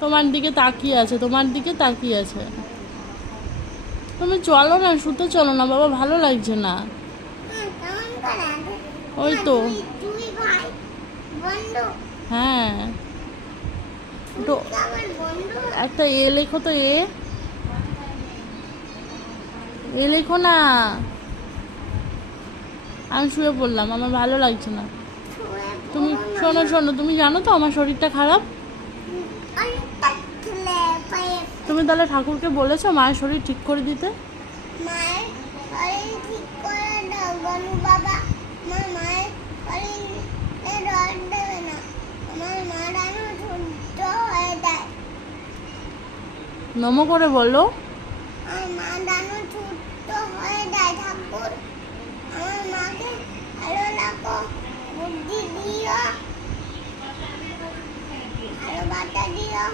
তোমার দিকে তাকিয়ে আছে, তোমার দিকে তাকিয়ে আছে। তুমি চলো না, শুতে চলো না বাবা, ভালো লাগছে না। ওই তো। হ্যাঁ, তো একটা এ লেখো তো, এ লেখো না। আমি শুয়ে পড়লাম, আমার ভালো লাগছে না। তুমি শোনো শোনো, তুমি জানো তো আমার শরীরটা খারাপ। তুমি তাহলে ঠাকুরকে বলেছো মায়ের শরীর ঠিক করে দিতে? মায়ের শরীর ঠিক করে দাও গনু বাবা। আমার মায়ের শরীরে রড দেবে না, আমার মা রানু শুদ্ধ হয়ে যায়। নমো করে বলো। আমার মা রানু শুদ্ধ হয়ে যায় ঠাকুর। আমার মাকে ভালো রাখো, বুদ্ধি দিও, ভালো বার্তা দিও।